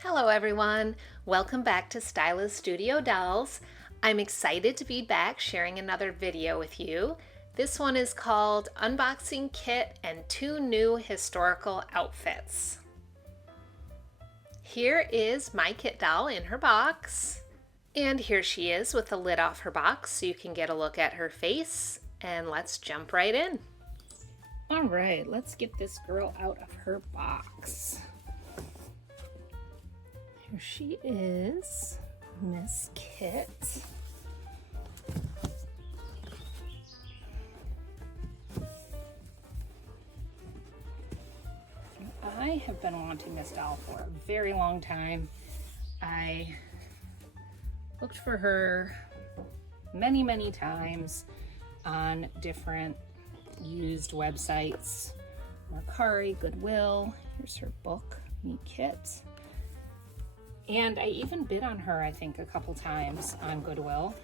Hello everyone, welcome back to Styla's Studio Dolls. I'm excited to be back sharing another video with you. This one is called Unboxing Kit and 2 New Historical Outfits. Here is my kit doll in her box. And here she is with the lid off her box so you can get a look at her face. And let's jump right in. All right, let's get this girl out of her box. Here she is, Miss Kit. I have been wanting this doll for a very long time. I looked for her many times on different used websites. Mercari, Goodwill, here's her book, Meet Kit. And I even bid on her, I think, a couple times on Goodwill,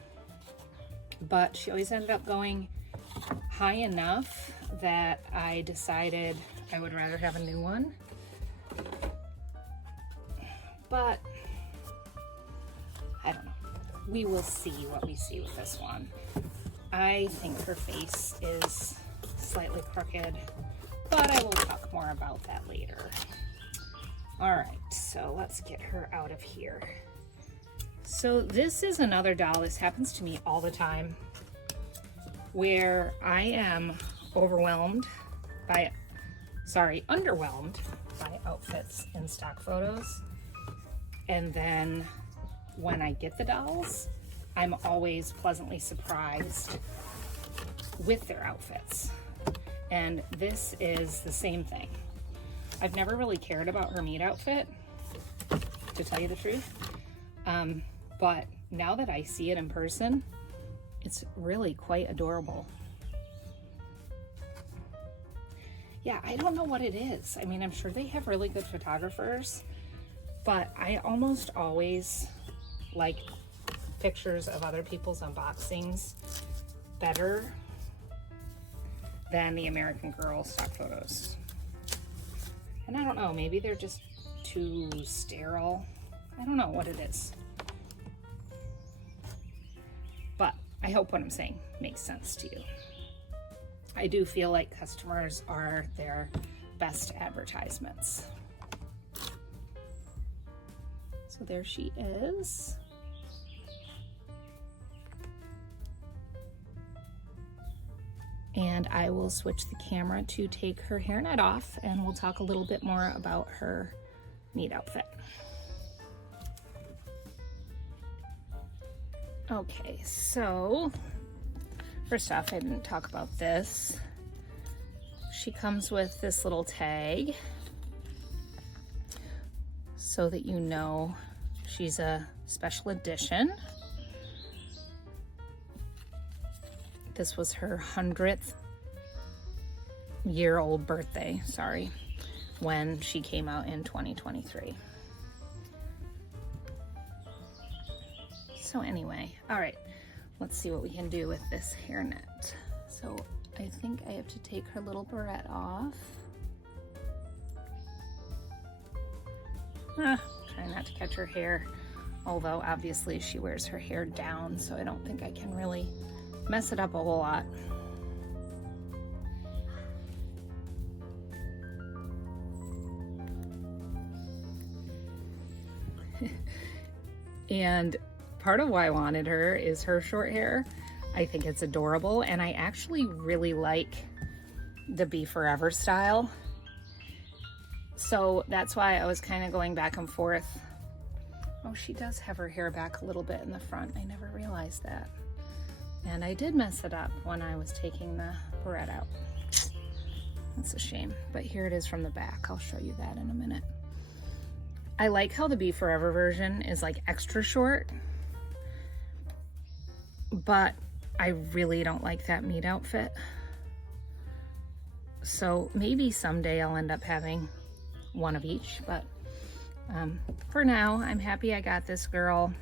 but she always ended up going high enough that I decided I would rather have a new one. But I don't know. We will see what we see with this one. I think her face is slightly crooked, but I will talk more about that later. All right, so let's get her out of here. So this is another doll. This happens to me all the time, where I am underwhelmed by outfits in stock photos. And then when I get the dolls, I'm always pleasantly surprised with their outfits. And this is the same thing. I've never really cared about her meet outfit, to tell you the truth. But now that I see it in person, it's really quite adorable. Yeah, I don't know what it is. I mean, I'm sure they have really good photographers, but I almost always like pictures of other people's unboxings better than the American Girl stock photos. And I don't know, maybe they're just too sterile. I don't know what it is. But I hope what I'm saying makes sense to you. I do feel like customers are their best advertisements. So there she is. And I will switch the camera to take her hairnet off, and we'll talk a little bit more about her meet outfit. Okay, so first off, I didn't talk about this. She comes with this little tag so that you know she's a special edition. This was her 100th year-old birthday, when she came out in 2023. So anyway, all right, let's see what we can do with this hairnet. So I think I have to take her little barrette off. Try not to catch her hair, although obviously she wears her hair down, so I don't think I can really mess it up a whole lot. And part of why I wanted her is her short hair. I think it's adorable, and I actually really like the Be Forever style. So that's why I was kind of going back and forth. Oh, she does have her hair back a little bit in the front. I never realized that. And I did mess it up when I was taking the barrette out. That's a shame, but here it is from the back. I'll show you that in a minute. I like how the Be Forever version is like extra short, but I really don't like that meet outfit. So maybe someday I'll end up having one of each, but for now, I'm happy I got this girl.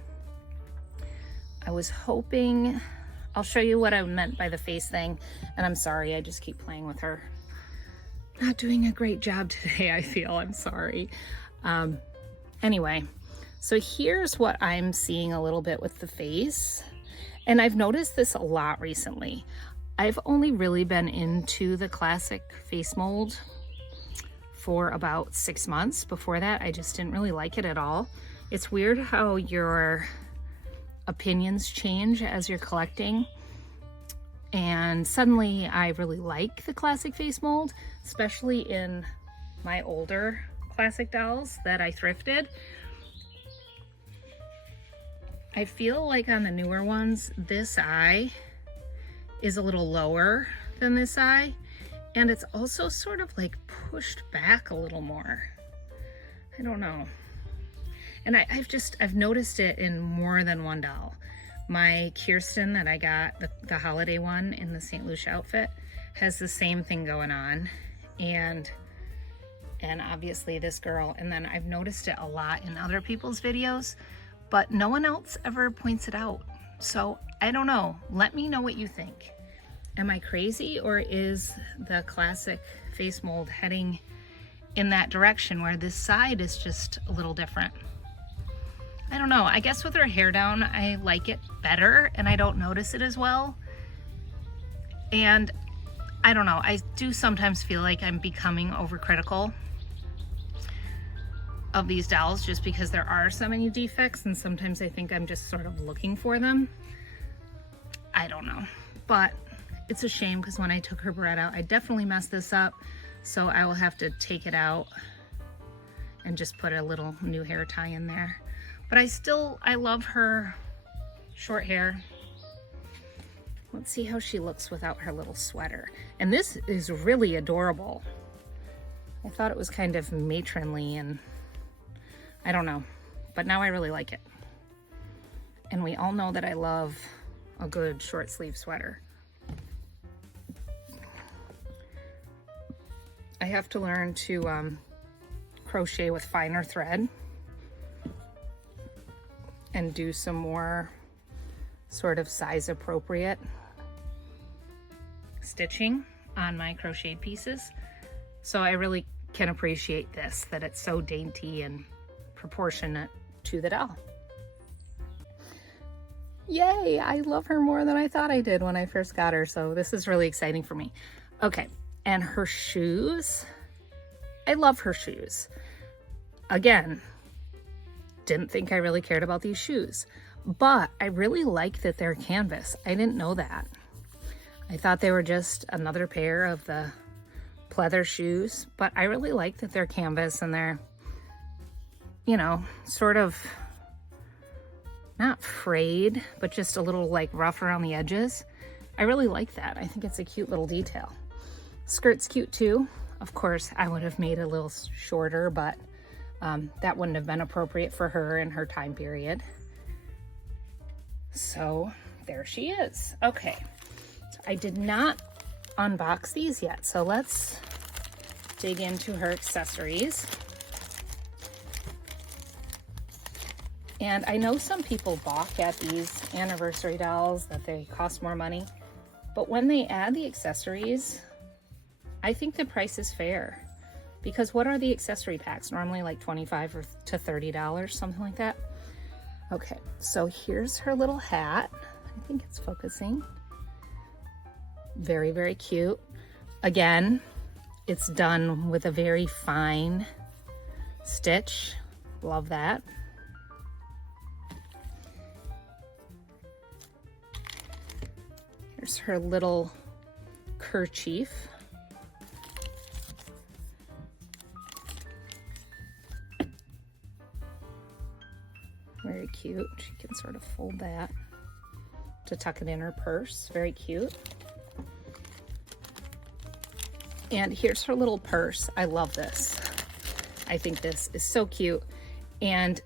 I was hoping, I'll show you what I meant by the face thing, and I'm sorry, I just keep playing with her. Not doing a great job today, I feel. I'm sorry. Anyway, so here's what I'm seeing a little bit with the face. And I've noticed this a lot recently. I've only really been into the classic face mold for about 6 months. Before that, I just didn't really like it at all. It's weird how your opinions change as you're collecting. And suddenly I really like the classic face mold, especially in my older classic dolls that I thrifted. I feel like on the newer ones, this eye is a little lower than this eye, and it's also sort of like pushed back a little more. I don't know. And I've noticed it in more than one doll. My Kirsten that I got, the holiday one in the St. Lucia outfit, has the same thing going on. And obviously this girl, and then I've noticed it a lot in other people's videos, but no one else ever points it out. So I don't know. Let me know what you think. Am I crazy, or is the classic face mold heading in that direction where this side is just a little different? I don't know. I guess with her hair down, I like it better and I don't notice it as well. And I don't know. I do sometimes feel like I'm becoming overcritical of these dolls just because there are so many defects, and sometimes I think I'm just sort of looking for them. I don't know, but it's a shame because when I took her barrette out, I definitely messed this up, so I will have to take it out and just put a little new hair tie in there. But I love her short hair. Let's see how she looks without her little sweater. And this is really adorable. I thought it was kind of matronly, and I don't know, but now I really like it. And we all know that I love a good short sleeve sweater. I have to learn to crochet with finer thread and do some more sort of size appropriate stitching on my crocheted pieces. So I really can appreciate this, that it's so dainty and proportionate to the doll. Yay, I love her more than I thought I did when I first got her, so this is really exciting for me. Okay, and her shoes. I love her shoes. Again, didn't think I really cared about these shoes, but I really like that they're canvas. I didn't know that. I thought they were just another pair of the pleather shoes, but I really like that they're canvas and they're, you know, sort of not frayed, but just a little like rough around the edges. I really like that. I think it's a cute little detail. Skirt's cute too. Of course, I would have made it a little shorter, but that wouldn't have been appropriate for her in her time period. So there she is. Okay, so I did not unbox these yet, so let's dig into her accessories. And I know some people balk at these anniversary dolls, that they cost more money, but when they add the accessories, I think the price is fair. Because what are the accessory packs? Normally like $25 to $30, something like that. Okay, so here's her little hat. I think it's focusing. Very, very cute. Again, it's done with a very fine stitch. Love that. Here's her little kerchief. Very cute. She can sort of fold that to tuck it in her purse. Very cute. And here's her little purse. I love this. I think this is so cute. And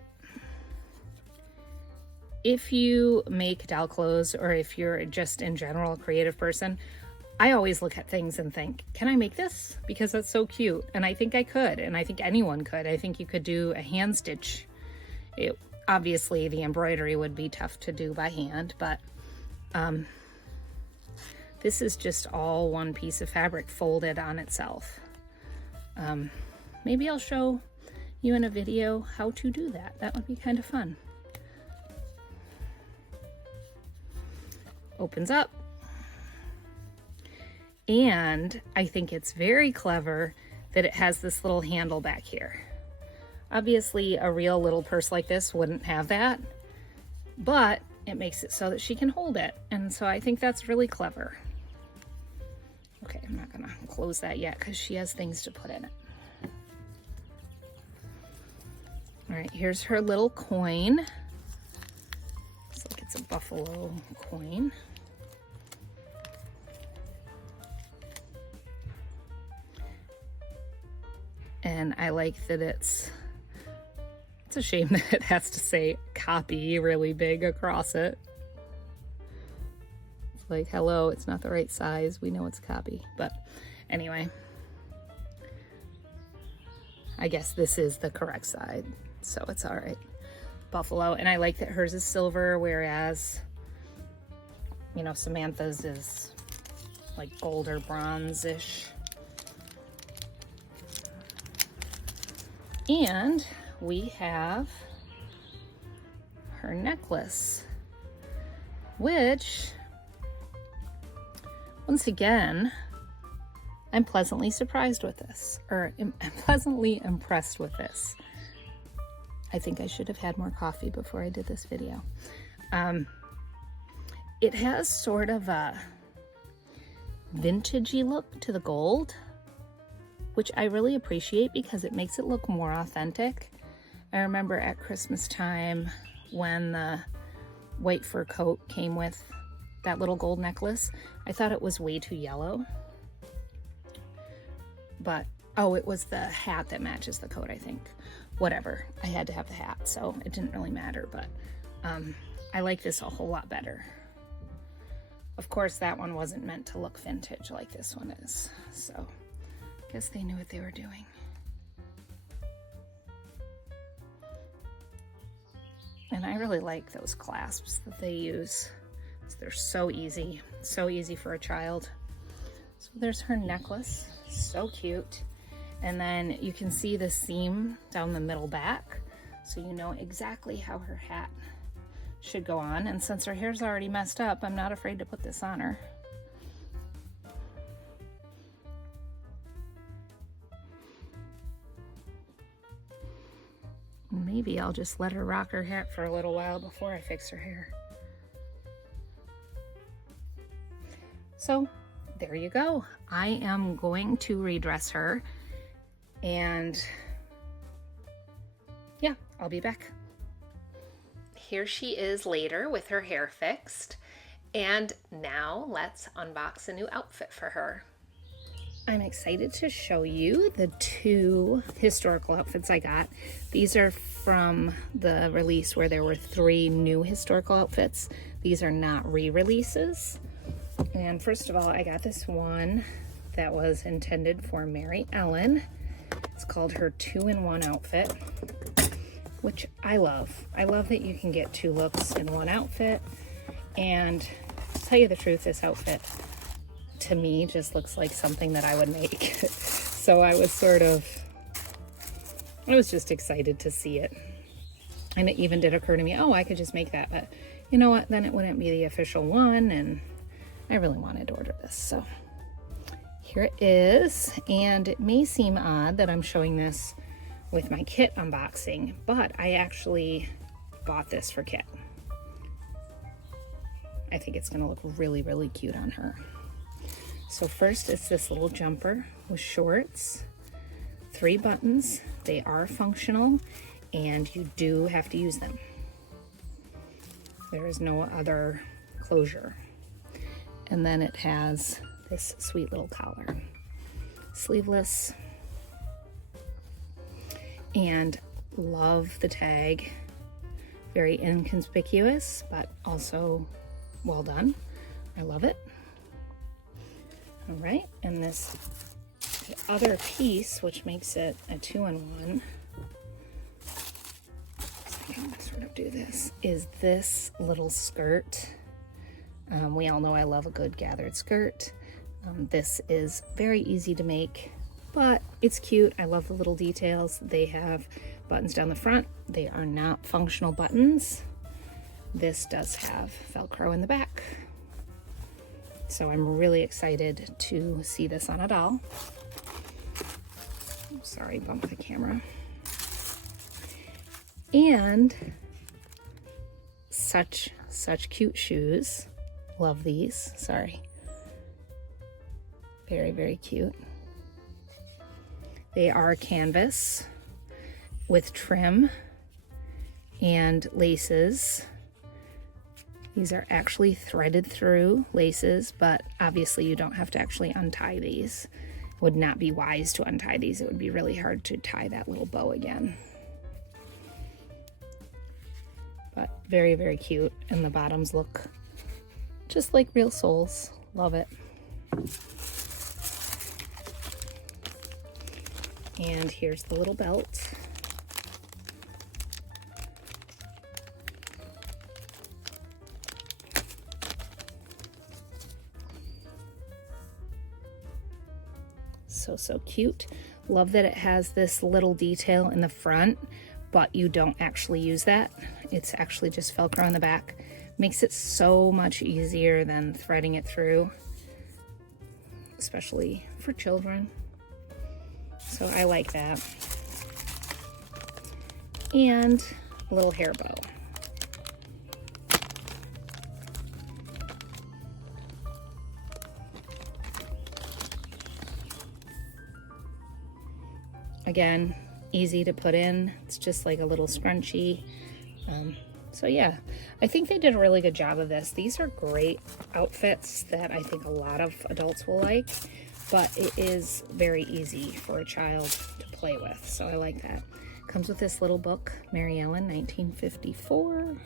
if you make doll clothes, or if you're just in general a creative person, I always look at things and think, can I make this? Because that's so cute. And I think I could, and I think anyone could. I think you could do a hand stitch. Obviously the embroidery would be tough to do by hand, but this is just all one piece of fabric folded on itself. Maybe I'll show you in a video how to do that. That would be kind of fun. Opens up. And I think it's very clever that it has this little handle back here. Obviously, a real little purse like this wouldn't have that, but it makes it so that she can hold it. And so I think that's really clever. Okay, I'm not gonna close that yet because she has things to put in it. All right, here's her little coin. Looks like it's a buffalo coin. And I like that it's a shame that it has to say copy really big across it. It's like, hello, it's not the right size. We know it's copy. But anyway, I guess this is the correct side, so it's all right. Buffalo, and I like that hers is silver, whereas, you know, Samantha's is like gold or bronze-ish. And we have her necklace, which, once again, I'm pleasantly surprised with this, or I'm pleasantly impressed with this. I think I should have had more coffee before I did this video. It has sort of a vintagey look to the gold, which I really appreciate because it makes it look more authentic. I remember at Christmas time when the white fur coat came with that little gold necklace, I thought it was way too yellow. But, oh, it was the hat that matches the coat, I think. Whatever, I had to have the hat, so it didn't really matter, but I like this a whole lot better. Of course, that one wasn't meant to look vintage like this one is, so I guess they knew what they were doing. And I really like those clasps that they use. They're so easy for a child. So there's her necklace, so cute. And then you can see the seam down the middle back, so you know exactly how her hat should go on. And since her hair's already messed up, I'm not afraid to put this on her. Maybe I'll just let her rock her hat for a little while before I fix her hair. So there you go. I am going to redress her, and yeah, I'll be back. Here she is later with her hair fixed, and now let's unbox a new outfit for her. I'm excited to show you the two historical outfits I got. These are from the release where there were 3 new historical outfits. These are not re-releases. And first of all, I got this one that was intended for Mary Ellen. It's called her 2-in-1 outfit, which I love. I love that you can get 2 looks in one outfit. And to tell you the truth, this outfit to me just looks like something that I would make. So I was just excited to see it. And it even did occur to me, oh, I could just make that, but you know what, then it wouldn't be the official one, and I really wanted to order this. So here it is, and it may seem odd that I'm showing this with my Kit unboxing, but I actually bought this for Kit. I think it's gonna look really, really cute on her. So first it's this little jumper with shorts, 3 buttons. They are functional, and you do have to use them. There is no other closure. And then it has this sweet little collar. Sleeveless. And love the tag. Very inconspicuous, but also well done. I love it. All right, and this other piece, which makes it a 2-in-1, I can sort of do this, is this little skirt. We all know I love a good gathered skirt. This is very easy to make. but it's cute. I love the little details. They have buttons down the front. They are not functional buttons. This does have Velcro in the back. So I'm really excited to see this on a doll. Sorry, bumped the camera. And such cute shoes. Love these. Sorry. Very, very cute. They are canvas with trim and laces. These are actually threaded through laces, but obviously you don't have to actually untie these. It would not be wise to untie these. It would be really hard to tie that little bow again. But very, very cute. And the bottoms look just like real soles. Love it. And here's the little belt. So cute. Love that it has this little detail in the front, but you don't actually use that. It's actually just Velcro on the back. Makes it so much easier than threading it through, especially for children. So I like that. And a little hair bow. Again, easy to put in. It's just like a little scrunchie. So yeah, I think they did a really good job of this. These are great outfits that I think a lot of adults will like, but it is very easy for a child to play with. So I like that. Comes with this little book, Mary Ellen, 1954.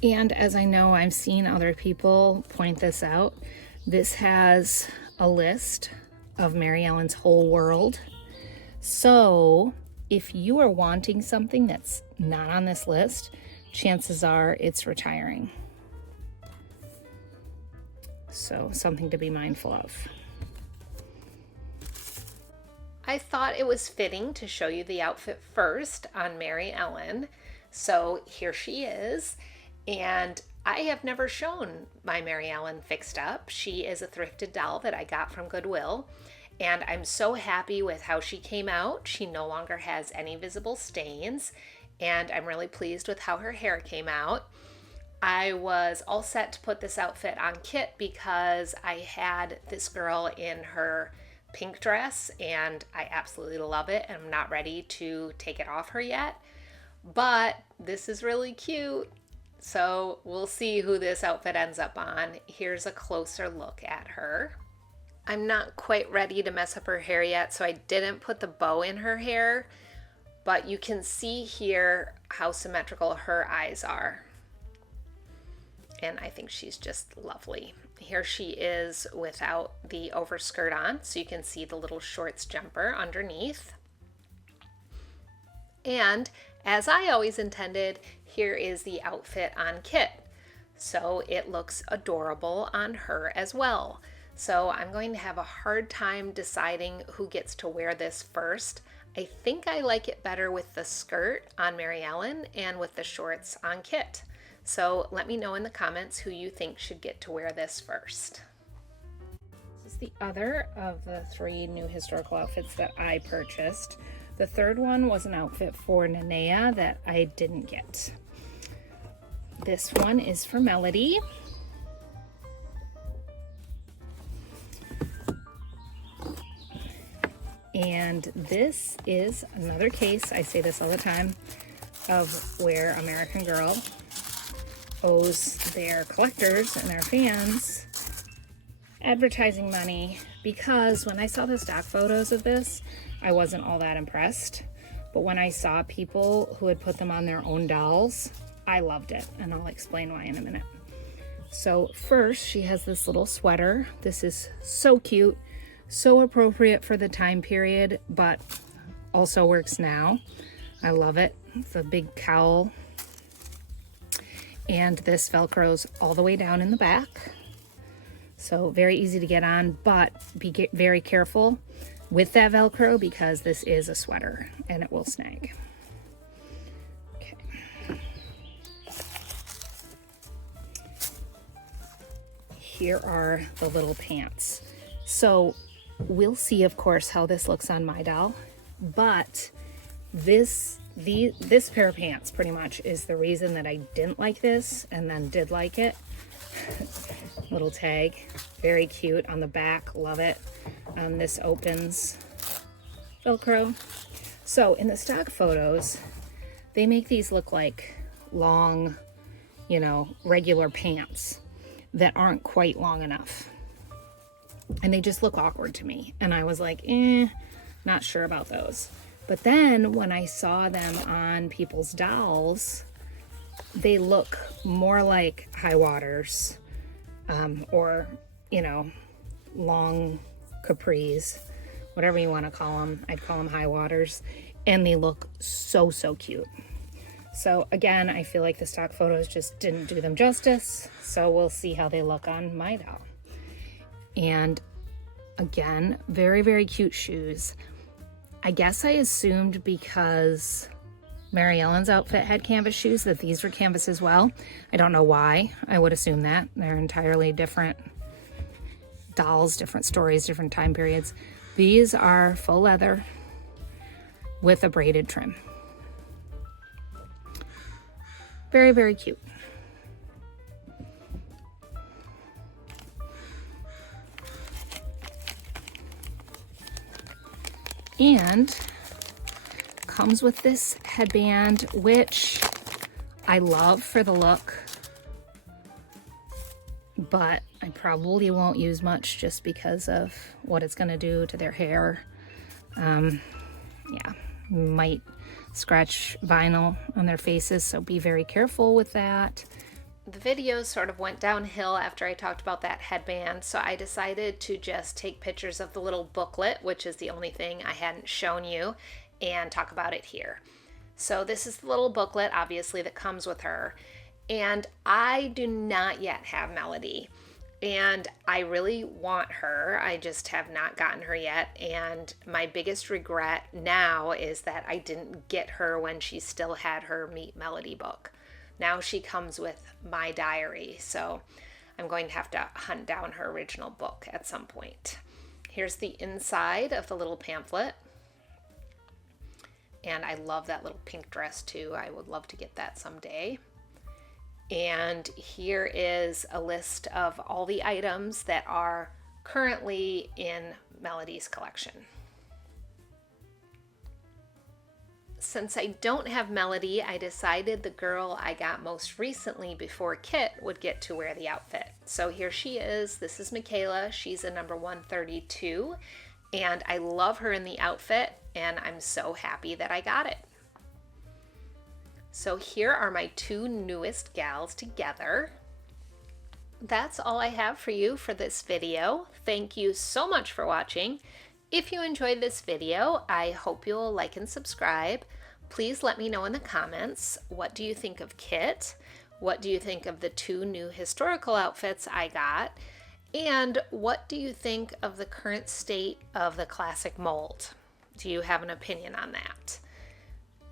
And as I know, I've seen other people point this out, this has a list of Mary Ellen's whole world. So if you are wanting something that's not on this list, chances are it's retiring. So something to be mindful of. I thought it was fitting to show you the outfit first on Mary Ellen. So here she is. And I have never shown my Mary Ellen fixed up. She is a thrifted doll that I got from Goodwill. And I'm so happy with how she came out. She no longer has any visible stains. And I'm really pleased with how her hair came out. I was all set to put this outfit on Kit because I had this girl in her pink dress and I absolutely love it. And I'm not ready to take it off her yet. But this is really cute. So we'll see who this outfit ends up on. Here's a closer look at her. I'm not quite ready to mess up her hair yet, so I didn't put the bow in her hair, but you can see here how symmetrical her eyes are. And I think she's just lovely. Here she is without the overskirt on, so you can see the little shorts jumper underneath. And as I always intended, here is the outfit on Kit. So it looks adorable on her as well. So I'm going to have a hard time deciding who gets to wear this first. I think I like it better with the skirt on Mary Ellen and with the shorts on Kit. So let me know in the comments who you think should get to wear this first. This is the other of the 3 new historical outfits that I purchased. The third one was an outfit for Nanea that I didn't get. This one is for Melody. And this is another case, I say this all the time, of where American Girl owes their collectors and their fans advertising money, because when I saw the stock photos of this, I wasn't all that impressed. But when I saw people who had put them on their own dolls, I loved it, and I'll explain why in a minute. So first, she has this little sweater. This is so cute, so appropriate for the time period, but also works now. I love it. It's a big cowl. And this Velcro's all the way down in the back. So very easy to get on, but be very careful with that Velcro because this is a sweater and it will snag. Okay. Here are the little pants. So we'll see, of course, how this looks on my doll, but this pair of pants pretty much is the reason that I didn't like this and then did like it. Little tag, very cute on the back, love it. This opens Velcro. So in the stock photos, they make these look like long, you know, regular pants that aren't quite long enough. And they just look awkward to me. And I was like, not sure about those. But then when I saw them on people's dolls, they look more like high waters, or, you know, long capris, whatever you want to call them. I'd call them high waters. And they look so, so cute. So again, I feel like the stock photos just didn't do them justice. So we'll see how they look on my doll. And again, very, very cute shoes. I guess I assumed because Mary Ellen's outfit had canvas shoes that these were canvas as well. I don't know why I would assume that. They're entirely different dolls, different stories, different time periods. These are full leather with a braided trim. Very, very cute. And comes with this headband, which I love for the look, but I probably won't use much just because of what it's going to do to their hair. Yeah, might scratch vinyl on their faces, so be very careful with that. The video sort of went downhill after I talked about that headband, so I decided to just take pictures of the little booklet, which is the only thing I hadn't shown you, and talk about it here. So this is the little booklet, obviously, that comes with her, and I do not yet have Melody, and I really want her. I just have not gotten her yet, and my biggest regret now is that I didn't get her when she still had her Meet Melody book. Now she comes with my diary, so I'm going to have to hunt down her original book at some point. Here's the inside of the little pamphlet. And I love that little pink dress too. I would love to get that someday. And here is a list of all the items that are currently in Melody's collection. Since I don't have Melody, I decided the girl I got most recently before Kit would get to wear the outfit. So here she is. This is Michaela. She's a number 132, and I love her in the outfit, and I'm so happy that I got it. So here are my two newest gals together. That's all I have for you for this video. Thank you so much for watching. If you enjoyed this video, I hope you'll like and subscribe. Please let me know in the comments, what do you think of Kit? What do you think of the two new historical outfits I got? And what do you think of the current state of the classic mold? Do you have an opinion on that?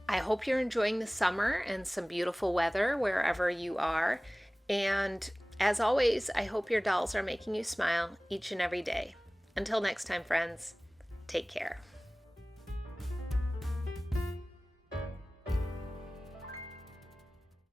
I hope you're enjoying the summer and some beautiful weather wherever you are. And as always, I hope your dolls are making you smile each and every day. Until next time, friends. Take care.